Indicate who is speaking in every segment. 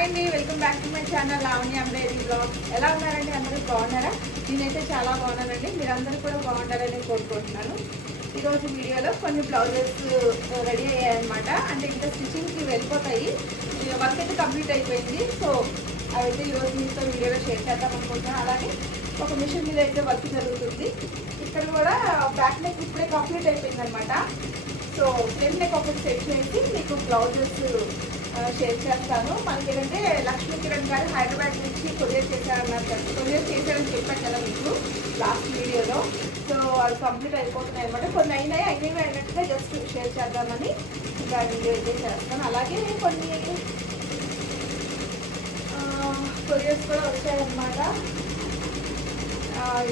Speaker 1: Hi అండి welcome back to my channel Lavanya Ambedi blog. ఎలా ఉన్నారండి అందరూ? బాగున్నారా? నేనైతే చాలా బాగున్నానండి. మీరందరూ కూడా బాగుండాలని కోరుకుంటున్నాను. ఈరోజు వీడియోలో కొన్ని బ్లౌజెస్ రెడీ అయ్యాయన్నమాట. అంటే ఇంకా స్టిచ్చింగ్కి వెళ్ళిపోతాయి. వర్క్ అయితే కంప్లీట్ అయిపోయింది. సో అవైతే ఈరోజు మీతో వీడియోలో షేర్ చేద్దాం అనుకుంటున్నాను అలాగే ఒక మిషన్ మీద అయితే వర్క్ జరుగుతుంది. ఇక్కడ కూడా బ్యాక్ నెక్ ఇప్పుడే కంప్లీట్ అయిపోయింది అనమాట సో ఫ్రంట్ నెక్ ఒకటి సెట్ చేసి మీకు బ్లౌజెస్ షేర్ చేస్తాను మనకి ఏంటంటే లక్ష్మీ కిరణ్ గారు హైదరాబాద్ నుంచి కొరియర్ చేశారన్నారు కదా. కొరియర్ చేశారని చెప్పాను కదా మీకు లాస్ట్ వీడియోలో. సో అది కంప్లీట్ అయిపోతున్నాయి అనమాట కొన్ని అయినాయి అయినవి అయినట్టుగా జస్ట్ షేర్ చేద్దామని ఇంకా వీడియో అయితే చేస్తాను. అలాగే కొన్ని కొరియర్స్ కూడా వచ్చాయన్నమాట.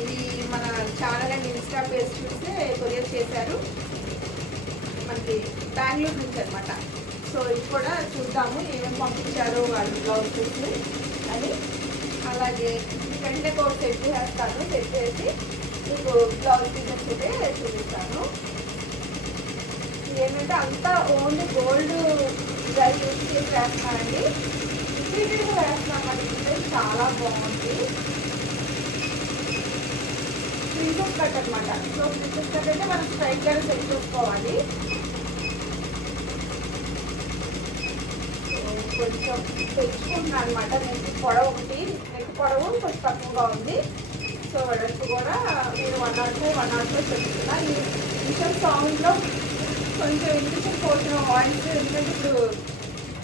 Speaker 1: ఇది మన ఛానల్ అండ్ ఇన్స్టా పేజ్ చూస్తే కొరియర్ చేశారు. మనకి బెంగళూరు నుంచి అనమాట సో ఇది కూడా చూద్దాము ఏమేమి పంపించారు వాళ్ళు బ్లౌజెస్ అని. అలాగే వెంటనే ఒక సెట్ చేస్తాను సెట్ చేసి మీకు బ్లౌజ్ డిజైన్స్ అయితే చూపిస్తాను. ఏంటంటే అంతా ఓన్లీ గోల్డ్ డ్రై యూజ్ చేసి వేస్తానండి ఇంటీరియర్ వేస్తామంటే చాలా బాగుంది. ప్రిన్సెస్ కట్ అనమాట సో ప్రిన్సెస్ కట్ అయితే మనం స్ట్రైట్గా సెట్ చేసుకోవాలి. కొంచెం తెచ్చుకుంటున్నాను అనమాట నెక్ పొడవు ఒకటి నెక్ పొడవు కొంచెం తక్కువగా ఉంది. సో వెడల్పు కూడా నేను one not five one not five చెప్తున్నా. ఈ విషయం సాంగ్లో కొంచెం వినిపించకపోతున్న వాయిస్ ఎందుకంటే ఇప్పుడు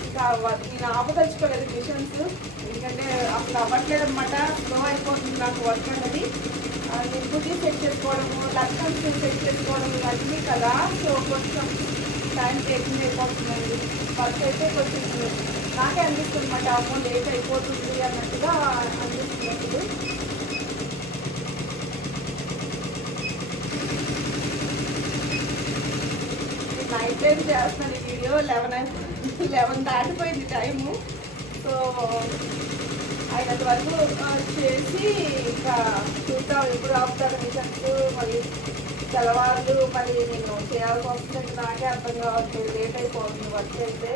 Speaker 1: ఇంకా నేను ఆపదలుచుకోలేదు మిషన్స్ ఎందుకంటే అప్పుడు అవ్వట్లేదు అనమాట స్లో అయిపోతుంది నాకు వర్క్ అనేది. ఆ, నేను బుద్ధి సెట్ చేసుకోవడము లక్షన్స్ సెట్ చేసుకోవడము ఇవన్నీ కదా. సో కొంచెం టైం టేకింగ్ అయిపోతుందండి. వర్క్ అయితే కొంచెం నాకే అనిపిస్తుంది అన్నమాట అమ్మో లేట్ అయిపోతుంది అన్నట్టుగా అనిపిస్తుంది అసలు. నైట్ టైం చేస్తున్నాను ఈ వీడియో లెవెన్ లెవెన్ దాటిపోయింది టైము. సో అయినంత వరకు చేసి ఇంకా చూద్దాం ఎప్పుడు ఆపుతారు రీసెంట్ మరి తెల్లవారులు మరి నేను చేయాల్సి వస్తుంది నాకే అర్థం కావట్లేదు. లేట్ అయిపోతుంది వర్క్ అయితే.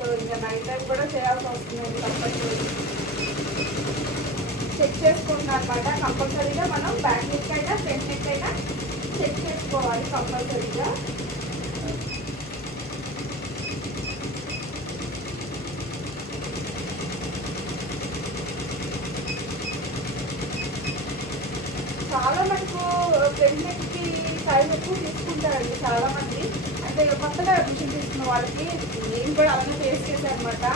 Speaker 1: సో ఇంకా నైట్ టైం కూడా చేయాల్సి వస్తుంది. కంపల్సరీ చెక్ చేసుకుంటున్నాను అనమాట కంపల్సరీగా మనం బ్యాక్ నెక్ అయినా ఫ్రంట్ నెక్ అయినా చెక్ చేసుకోవాలి కంపల్సరీగా చాలా మటుకు ఫ్రంట్ నెక్కి సైజ్ ఎక్కువ తీసుకుంటారండి చాలా మంది. అంటే కొత్తగా అడ్మిషన్ వాళ్ళకి నేను కూడా అలానే ఫేస్ చేశాను అనమాట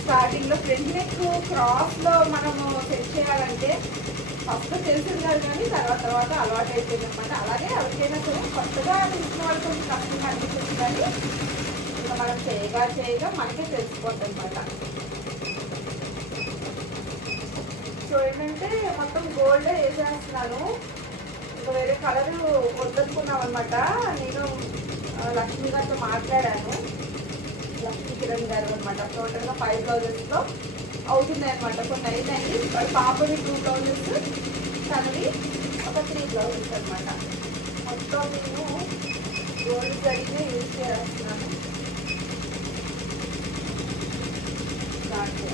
Speaker 1: స్టార్టింగ్లో ఫ్రంట్ నెక్ క్రాస్లో మనము సెట్ చేయాలంటే ఫస్ట్ తెలిసింది కాదు కానీ తర్వాత తర్వాత అలవాటు అయిపోయింది అనమాట అలాగే ఎవరికైనా సరే కొత్తగా తెలిసిన వాళ్ళు కొంచెం కష్టంగా అనిపిస్తుంది కానీ ఇంకా మనం చేయగా చేయగా మనకే తెలిసిపోద్ది అనమాట సో ఏంటంటే మొత్తం గోల్డ్ వేసేస్తున్నాను. ఇంకా వేరే కలర్ వద్దనుకున్నాం అనమాట నేను లక్ష్మి గారితో మాట్లాడాను. లక్ష్మీ కిరణ్ గారు అనమాట టోటల్గా ఫైవ్ బ్లౌజెస్తో అవుతున్నాయి అనమాట కొన్ని అయినాయి. వాళ్ళ పాపని టూ బ్లౌజెస్ తనవి ఒక త్రీ బ్లౌజెస్ అనమాట మొత్తం నేను గోల్డ్ జరిగితే యూజ్ చేస్తున్నాను. దాంట్లో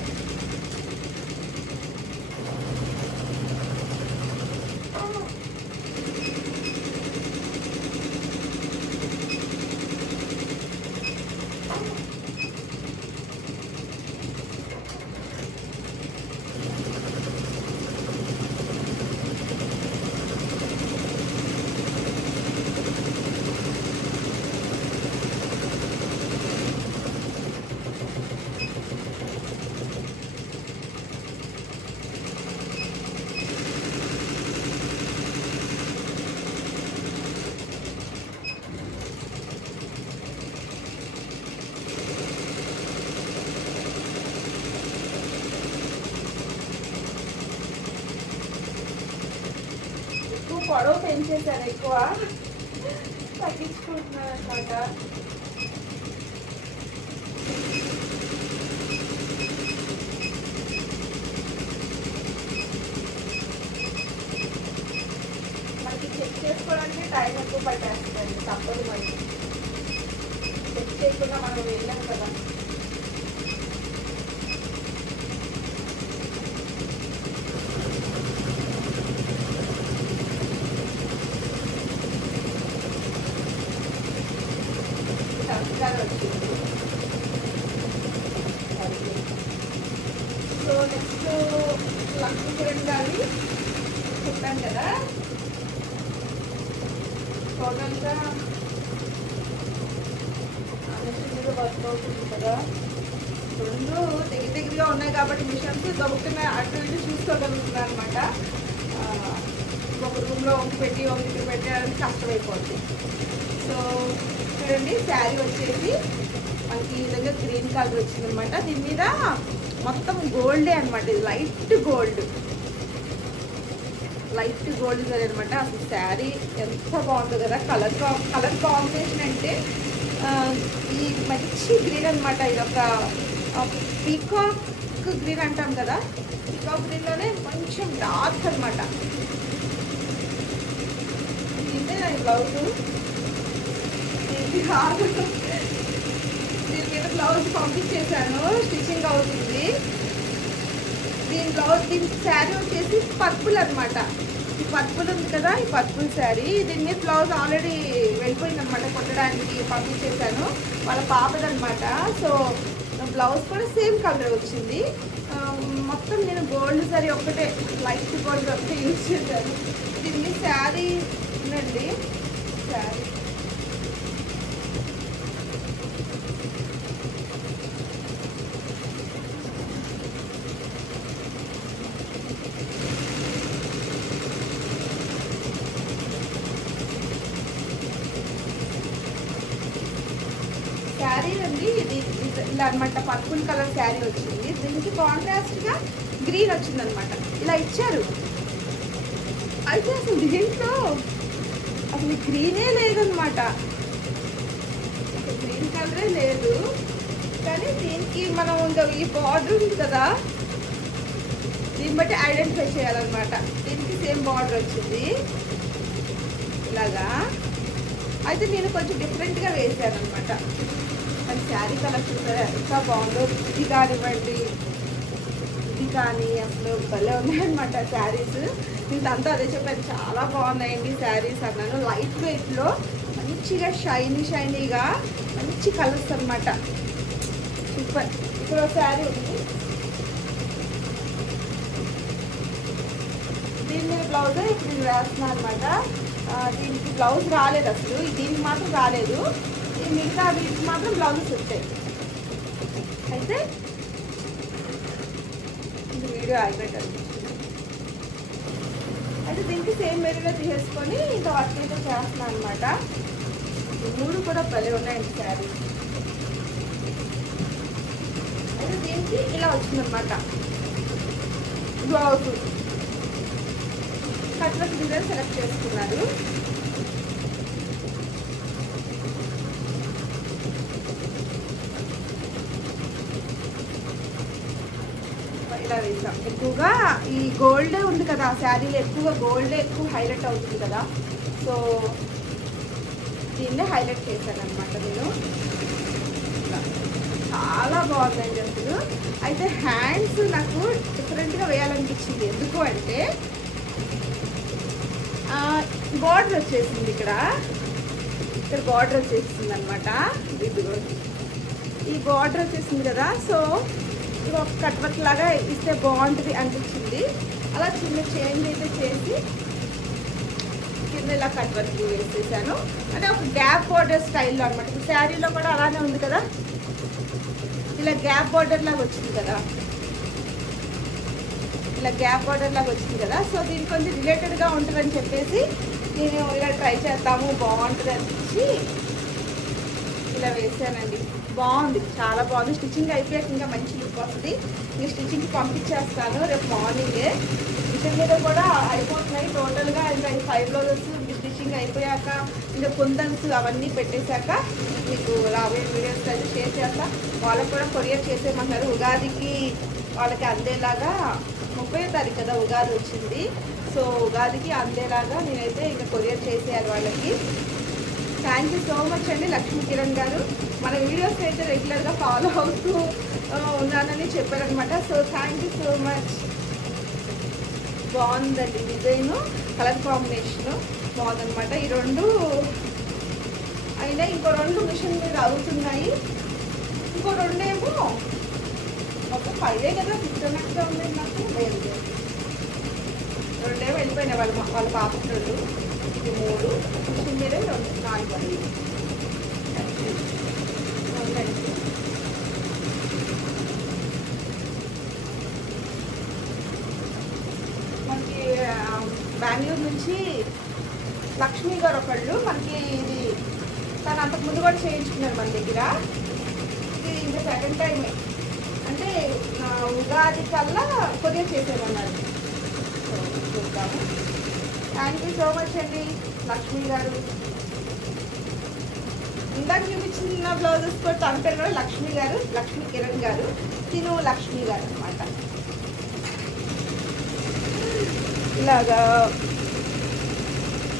Speaker 1: పొడవు పెంచేశాను ఎక్కువ తగ్గించుకుంటున్నాను అనమాట మనకి చెక్ చేసుకోవడానికి టైం ఎక్కువ పట్టేస్తుంది తప్పదు మరి చెక్ చేయకుండా మనం వెళ్ళాం కదా లాగా వచ్చింది సో నెక్స్ట్ లక్ష్మీ కిరణ్ గారి చెప్పాను కదా టోటల్గా మిషన్ మీద వర్క్ అవుతుంది కదా. రెండు దగ్గర దగ్గరగా ఉన్నాయి కాబట్టి మిషన్స్ దొరుకుతున్న అటు ఇటు చూసుకోగలుగుతున్నాను అనమాట ఒక రూమ్లో ఒకటి పెట్టి ఒకటి పెట్టడానికి కష్టమైపోతుంది సో చూడండి శారీ వచ్చేసి మనకి ఈ విధంగా గ్రీన్ కలర్ వచ్చిందనమాట దీని మీద మొత్తం గోల్డే అనమాట ఇది light gold. Light gold colour అనమాట అసలు శారీ ఎంత బాగుంటుంది కదా. కలర్ కలర్ కాంబినేషన్ అంటే ఈ మంచి గ్రీన్ అనమాట ఇది ఒక పీకాక్ గ్రీన్ అంటాం కదా. పీకాక్ గ్రీన్లోనే కొంచెం డార్క్ అనమాట ఇదే నా బ్లౌజ్. ఇది కాదు. దీని మీద బ్లౌజ్ పంపించేశాను. స్టిచ్చింగ్ అవుతుంది. దీని బ్లౌజ్ దీనికి శారీ వచ్చేసి పర్పుల్ అనమాట ఈ పర్పుల్ ఉంది కదా ఈ పర్పుల్ శారీ దీని మీద బ్లౌజ్ ఆల్రెడీ వెళ్ళిపోయింది అనమాట కొట్టడానికి పంపించేశాను వాళ్ళ పాపదనమాట సో బ్లౌజ్ కూడా సేమ్ కలర్ వచ్చింది. మొత్తం నేను గోల్డ్ సారీ ఒక్కటే లైట్ గోల్డ్ ఒకటే యూజ్ చేశాను. దీన్ని శారీ ఉందండి శారీ శారీ అండి ఇది ఇది- ఇలా అనమాట పర్పుల్ కలర్ శారీ వచ్చింది. దీనికి కాంట్రాస్ట్గా గ్రీన్ వచ్చింది అనమాట ఇలా ఇచ్చారు. అయితే అసలు దీంట్లో అసలు గ్రీనే లేదనమాట. గ్రీన్ కలరే లేదు. కానీ దీనికి మనం ఈ బార్డర్ ఉంది కదా దీన్ని బట్టి ఐడెంటిఫై చేయాలన్నమాట. దీనికి సేమ్ బార్డర్ వచ్చింది. ఇలాగా. అయితే నేను కొంచెం డిఫరెంట్గా వేసాను అనమాట శారీ కలెక్షన్ చూసారా? ఎంత బాగుందో. ఇది కానివ్వండి ఇది కానీ అసలు భలే ఉన్నాయన్నమాట శారీస్. ఇంతంతా అదే చెప్పాను చాలా బాగున్నాయండి శారీస్ అన్నాను. లైట్ వెయిట్లో మంచిగా షైనీ షైనీగా మంచి కలర్స్ అనమాట సూపర్ ఇక్కడ ఒక శారీ ఉంది. దీని మీద బ్లౌజ్ ఇప్పుడు నేను వేస్తున్నాను అనమాట దీనికి బ్లౌజ్ రాలేదు అసలు. దీనికి మాత్రం రాలేదు. మిగతా వీటికి మాత్రం బ్లౌజెస్ వస్తాయి అయితే ఇది వీడియో ఆగిపెట్టాలి అయితే దీనికి సేమ్ మెరుగా తీసేసుకొని ఇంకా వర్క్ అయితే చేస్తున్నాను అనమాట మూడు కూడా భలే ఉన్నాయండి శారీ. అయితే దీనికి ఇలా వచ్చిందనమాట బ్లౌజ్. కట్వర్క్ డిజైన్ సెలెక్ట్ చేసుకున్నారు. ఇలా వేసాం ఎక్కువగా ఈ గోల్డే ఉంది కదా శారీలో ఎక్కువగా గోల్డే ఎక్కువ హైలైట్ అవుతుంది కదా. సో దీన్నే హైలైట్ చేశాను అనమాట నేను. చాలా బాగుందండి అసలు. అయితే హ్యాండ్స్ నాకు డిఫరెంట్గా వేయాలనిపించింది. ఎందుకు అంటే బార్డర్ వచ్చేసింది ఇక్కడ. ఇక్కడ బార్డర్ వచ్చేసింది అనమాట ఇది ఈ బార్డర్ వచ్చేసింది కదా. సో ఇది ఒక కట్వర్క్ లాగా ఇస్తే బాగుంటుంది అనిపించింది. అలా చిన్న చేంజ్ అయితే చేసి కింద ఇలా కట్ వర్క్ వేసేసాను. అంటే ఒక గ్యాప్ బార్డర్ స్టైల్లో అనమాట ఈ శారీలో కూడా అలానే ఉంది కదా? ఇలా గ్యాప్ బార్డర్ లాగా వచ్చింది కదా? ఇలా గ్యాప్ బార్డర్ లాగా వచ్చింది కదా? సో దీనికి కొంచెం రిలేటెడ్గా ఉంటుందని చెప్పేసి నేను ఇలా ట్రై చేస్తాము బాగుంటుంది అనిపించి ఇలా వేసానండి. బాగుంది. చాలా బాగుంది. స్టిచ్చింగ్ అయిపోయాక ఇంకా మంచి లుక్ వస్తుంది. ఇంకా స్టిచ్చింగ్కి పంపించేస్తాను రేపు మార్నింగే. మిషన్ మీద కూడా అయిపోతున్నాయి. టోటల్గా ఇంకా ఫైవ్ బ్లౌజెస్ స్టిచ్చింగ్ అయిపోయాక ఇంకా కుందన్స్ అవన్నీ పెట్టేశాక మీకు రాబోయే వీడియోస్ అయితే షేర్ చేస్తా. వాళ్ళకి కూడా కొరియర్ చేసేయమంటారు ఉగాదికి వాళ్ళకి అందేలాగా ముప్పై తారీఖు కదా ఉగాది వచ్చింది. సో ఉగాదికి అందేలాగా నేనైతే ఇంకా కొరియర్ చేసేయాలి వాళ్ళకి. థ్యాంక్ యూ సో మచ్ అండి లక్ష్మీ కిరణ్ గారు. మన వీడియోస్ అయితే రెగ్యులర్గా ఫాలో అవుతూ ఉన్నానని చెప్పారనమాట so thank you so much బాగుందండి డిజైన్ కలర్ కాంబినేషను బాగుందనమాట ఈ రెండు అయినా ఇంకో రెండు మిషన్ మీద అవుతున్నాయి. ఇంకో రెండేమో ఒక ఫైవే కదా సిక్స్ హండ్రెడ్గా ఉంది నాకు లేదు రెండేమో వెళ్ళిపోయినాయి వాళ్ళ వాళ్ళ పాపకి రెండు మూడు మిషన్ మీదే నాలుగు మనకి బెంగళూరు నుంచి లక్ష్మి గారు ఒకళ్ళు మనకి ఇది తను అంతకు ముందు కూడా చేయించుకున్నారు మన దగ్గర. ఇది ఇంకా సెకండ్ టైమే అంటే ఉగాది కల్లా కొరియర్ చేసేదన్నారు చూద్దాము. థ్యాంక్ యూ సో మచ్ అండి లక్ష్మి గారు. ఇందాక చూపించిన బ్లౌజెస్ కూడా తన పేరు కూడా లక్ష్మి గారు లక్ష్మి కిరణ్ గారు తిను లక్ష్మి గారు అనమాట ఇలాగా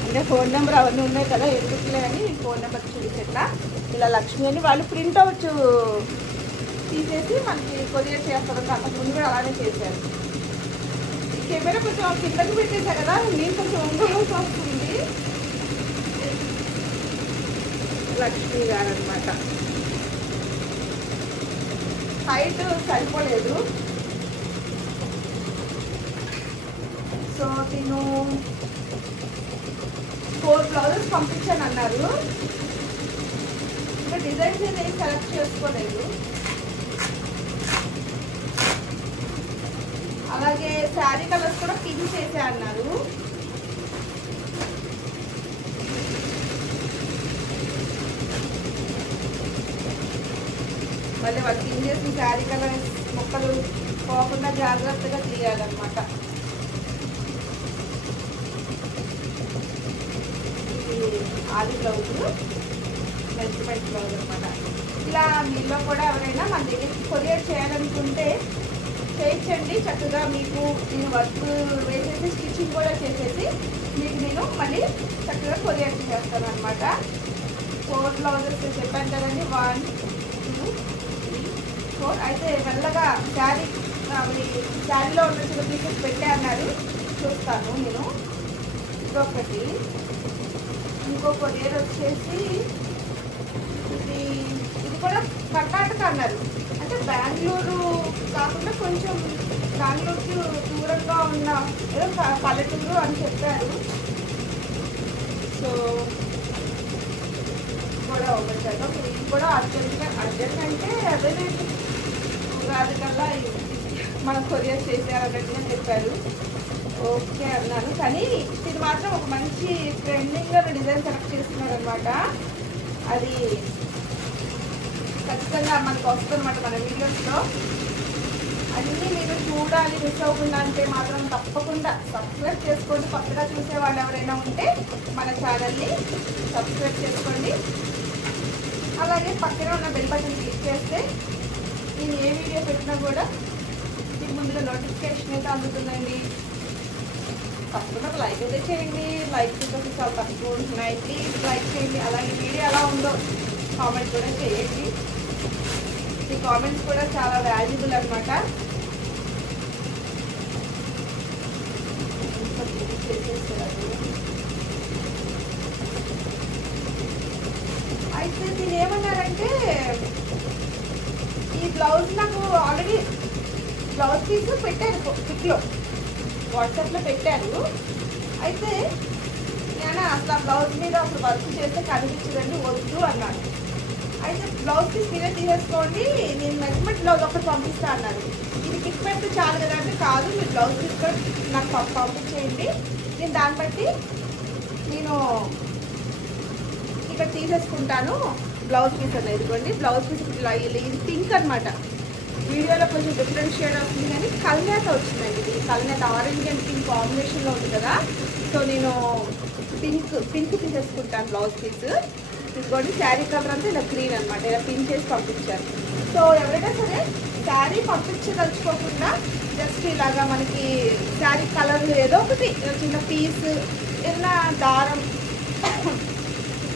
Speaker 1: అంటే ఫోన్ నెంబర్ అవన్నీ ఉన్నాయి కదా ఎందుకులే అని ఫోన్ నెంబర్ చూపించట్లా. ఇలా లక్ష్మి అని వాళ్ళు ప్రింట్ అవచ్చు తీసేసి మనకి కొరియర్ చేస్తారు. అంతకుముందు కూడా అలానే చేశారు. కెమెరా కొంచెం కిందకి పెట్టేసా కదా నేను కొంచెం ఉంగోవాల్సి వస్తుంది లక్ష్మి గారు అనమాట హైట్ సరిపోలేదు. సో తిను. ఫోర్ బ్లౌజెస్ పంపించాను అన్నారు ఇంకా డిజైన్స్ ఏం సెలెక్ట్ చేసుకోలేదు. అలాగే శారీ కలర్స్ కూడా పింక్ చేసే అన్నారు మళ్ళీ వాళ్ళు క్లీన్ చేసిన శారీ మొక్కలు పోకుండా జాగ్రత్తగా తీయాలన్నమాట. ఆది బ్లౌజ్ మెజర్మెంట్ బ్లౌజ్ అనమాట ఇలా మీలో కూడా ఎవరైనా మన దగ్గర కొరియర్ చేయాలనుకుంటే చేయించండి. చక్కగా మీకు నేను వర్క్ వేసేసి స్టిచ్చింగ్ కూడా చేసేసి మీకు నేను మళ్ళీ చక్కగా కొరియర్ చేస్తాను అనమాట ఫోర్ బ్లౌజెస్ చెప్పాను కదండి వన్ ఫోర్ అయితే మెల్లగా శారీ అవి శారీలో ఉన్న చిన్న పీసెస్ పెట్టే అన్నారు. చూస్తాను నేను. ఇదొకటి ఇంకో కొరియర్ వచ్చేసి ఇది ఇది కూడా కర్ణాటక అన్నారు. అంటే బెంగళూరు కాకుండా కొంచెం బెంగళూరుకి దూరంగా ఉన్న ఏదో ప- పల్లెటూరు అని చెప్పారు. సో కూడా ఒకటి చేద్దాం ఇది కూడా అర్జెంట్గా అర్జెంట్ అంటే అదే ఉగాది కల్లా మనం కొరియర్ చేసేయాలన్నట్టుగా చెప్పారు. ఓకే అన్నాను. కానీ ఇది మాత్రం ఒక మంచి ట్రెండింగ్లో డిజైన్ సెలెక్ట్ చేస్తున్నాడు అనమాట అది ఖచ్చితంగా మనకు వస్తుందన్నమాట మన వీడియోస్లో అన్నీ మీరు చూడాలి మిస్ అవ్వకుండా అంటే మాత్రం తప్పకుండా సబ్స్క్రైబ్ చేసుకోండి. కొత్తగా చూసే వాళ్ళు ఎవరైనా ఉంటే మన ఛానల్ని సబ్స్క్రైబ్ చేసుకోండి. అలాగే పక్కన ఉన్న బెల్ బటన్ క్లిక్ చేస్తే నేను ఏ వీడియో పెట్టినా కూడా మీకు ముందుగా నోటిఫికేషన్ అయితే అందుతుందండి. తప్పకుండా ఒక లైక్ అయితే చేయండి. లైక్ వచ్చి చాలా తక్కువ ఉంటున్నాయి. ప్లీజ్ లైక్ చేయండి. అలాగే వీడియో ఎలా ఉందో కామెంట్ కూడా చేయండి. ఈ కామెంట్స్ కూడా చాలా వాల్యుబుల్ అనమాట అయితే దీని ఏమన్నారంటే బ్లౌజ్ నాకు ఆల్రెడీ బ్లౌజ్ పీస్ పెట్టారు పిక్లో వాట్సాప్లో పెట్టారు. అయితే నేను అసలు ఆ బ్లౌజ్ మీద అసలు వర్క్ చేస్తే కనిపించదండి వద్దు అన్నాను అయితే బ్లౌజ్ పీస్ మీరే తీసేసుకోండి నేను మెజర్మెంట్ బ్లౌజ్ ఒకటి పంపిస్తా అన్నాను ఇది పిక్ పెడితే చాలు కదా అంటే కాదు మీరు బ్లౌజ్ పీస్ కూడా నాకు పంపించేయండి. నేను దాన్ని బట్టి నేను ఇక్కడ తీసేసుకుంటాను. బ్లౌజ్ పీస్ అనేది ఇదిగోండి. బ్లౌజ్ పీస్ ఇలా ఇది పింక్ అనమాట వీడియోలో కొంచెం డిఫరెంట్ షేడ్ వస్తుంది కానీ కల్నేత వచ్చిందండి ఇది. కల్నేత ఆరెంజ్ అండ్ పింక్ కాంబినేషన్లో ఉంది కదా. సో నేను పింక్ పింక్ తీసేసుకుంటాను బ్లౌజ్ పీస్. ఇదిగోండి శారీ కలర్ అంతా ఇలా గ్రీన్ అనమాట ఇలా పిన్ చేసి పంపించారు. సో ఎవరైనా సరే శారీ పంపించదలుచుకోకుండా జస్ట్ ఇలాగా మనకి శారీ కలర్ ఏదో ఒకటి చిన్న పీస్ ఏదైనా దారం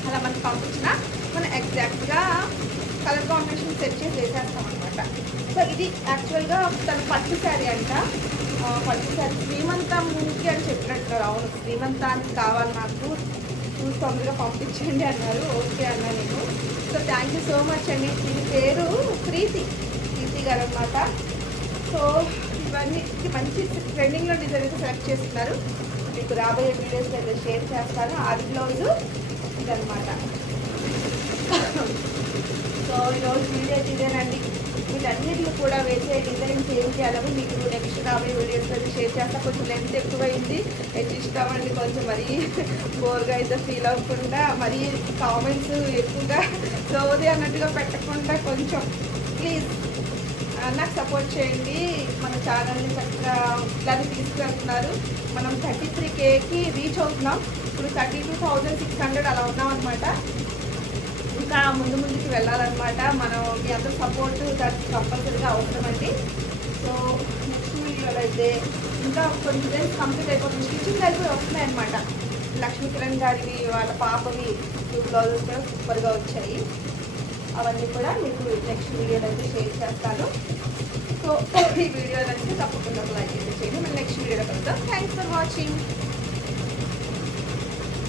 Speaker 1: అలా మనకి పంపించిన మనం ఎగ్జాక్ట్గా కలర్ కాంబినేషన్ సెట్ చేసి వేసేస్తాం అనమాట సో ఇది యాక్చువల్గా తన పట్టు శారీ అంట. పట్టు శారీ శ్రీమంతానికి అని చెప్పినట్టున్నారు అవును. శ్రీమంతానికి కావాలి నాకు. చూసి తొందరగా పంపించండి అన్నారు. ఓకే అన్నా నేను. So thank you so much అండి. దీని పేరు ప్రీతి. ప్రీతి గారు అనమాట సో ఇవన్నీ మంచి ట్రెండింగ్లో డిజైన్ అయితే సెలెక్ట్ చేస్తున్నారు. మీకు రాబోయే వీడియోస్ అయితే షేర్ చేస్తాను. ఆది బ్లౌజు ఇదనమాట సో ఈరోజు వీడియో అయితే ఇదేనండి వీటన్నిటిని కూడా వేసే డిజైన్ ఏం చేయాలో మీకు నెక్స్ట్ రాబోయే వీడియోస్ అయితే షేర్ చేస్తా. కొంచెం లెంత్ ఎక్కువైంది. అడ్జస్ట్ కొంచెం మరీ బోర్గా అయితే ఫీల్ అవ్వకుండా మరీ కామెంట్స్ ఎక్కువగా సోది అన్నట్టుగా పెట్టకుండా కొంచెం ప్లీజ్ నాకు సపోర్ట్ చేయండి. మన ఛానల్ని చక్కగా ఇలాగే తీసుకెళ్తున్నారు. మనం థర్టీ త్రీ కేకి రీచ్ అవుతున్నాం. ఇప్పుడు thirty two thousand six hundred అలా ఉన్నాం అనమాట ఇంకా ముందు ముందుకు వెళ్ళాలన్నమాట. మనం మీ అందరి సపోర్ట్ దానికి కంపల్సరీగా అవసరం అండి. సో నెక్స్ట్ వీడియోలో అయితే ఇంకా కొన్ని డిజైన్స్ కంప్లీట్ అయిపోతుంది. స్టిచ్చింగ్ అయిపోయి వస్తున్నాయి అనమాట లక్ష్మీ కిరణ్ గారివి వాళ్ళ పాపవి టూ బ్లౌజెస్ కూడా సూపర్గా వచ్చాయి. అవన్నీ కూడా మీకు నెక్స్ట్ వీడియోలో అయితే షేర్ చేస్తాను. సో ఈ వీడియో నచ్చితే తప్పకుండా లైక్ అయితే చేయండి. మళ్ళీ నెక్స్ట్ వీడియోలో కలుద్దాం. Thanks for watching